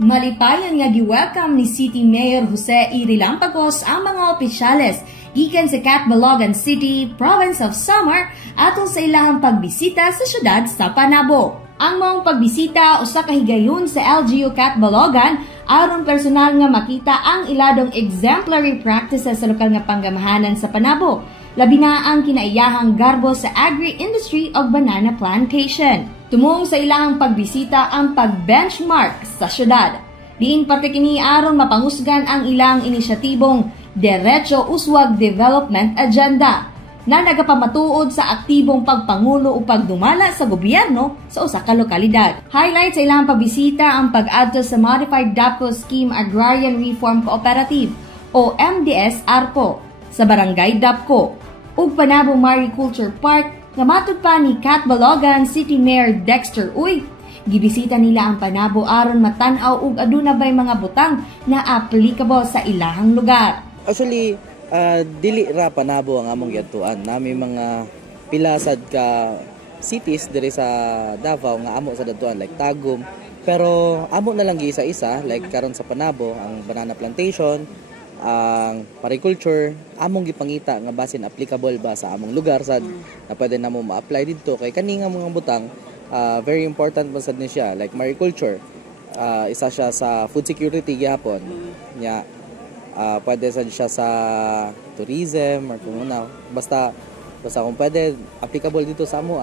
Malipayon nga gi-welcome ni City Mayor Jose E. Rilampagos ang mga opisyales gikan sa Catbalogan City, Province of Samar atol sa ilahang pagbisita sa syudad sa Panabo. Ang maong pagbisita usa ka higayon sa LGU Catbalogan aron personal nga makita ang iladong exemplary practices sa lokal nga panggamahanan sa Panabo, labi na ang kinaiyahang garbo sa agri-industry o banana plantation. Tumong sa ilahang pagbisita ang pag-benchmark sa syudad. Diin parte kini aron mapangusgan ang ilang inisyatibong Derecho Uswag Development Agenda na nagapamatuod sa aktibong pagpangulo o pagdumala sa gobyerno sa usa ka lokalidad. Highlight sa ilahang pagbisita ang pag-adto sa Modified DAPCO Scheme Agrarian Reform Cooperative o MDS-ARCO sa Barangay DAPCO ug Panabo Mariculture Park nga matud pa ni Catbalogan City Mayor Dexter Uy. Gibisita nila ang Panabo aron matanaw ug aduna bay mga butang na applicable sa ilahang lugar. Actually, dili ra Panabo ang among giadtuan. Nami mga pilasad ka cities diri sa Davao nga amo sa datuan like Tagum. Pero amo na lang giisa-isa like karon sa Panabo ang banana plantation, ang mariculture, among gipangita nga basin applicable ba sa among lugar sad na pwede namo ma-apply dito kay kani nga mga butang very important man sad ni siya like mariculture, isa siya sa food security gyapon nya. Pwede sad siya sa tourism or kung ano basta kung pwede applicable dito sa amo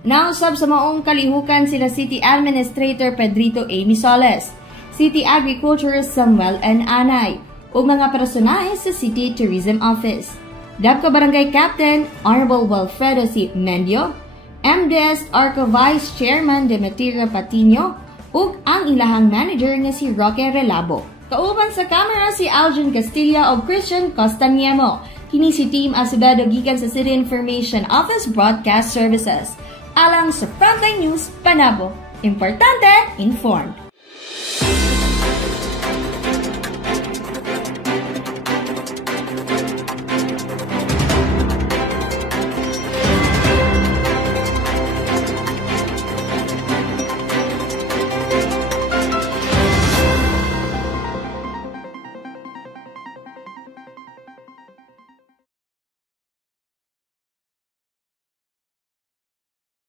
Nausab sa maong kalihukan sila City Administrator Pedrito A. Misoles, City Agriculturist Samuel N. Anay o mga personahe sa City Tourism Office. DAPCO Barangay Captain Honorable Wilfredo C. Mendio, MDS-ARCO Vice Chairman Demetria Patino ug ang ilahang manager nga si Roque Relabo. Kauban sa kamera si Algin Castilla o Christian Costaniemo. Kini si Team Acevedo gikan sa City Information Office Broadcast Services. Alang sa Frontline News, Panabo. Importante, informed.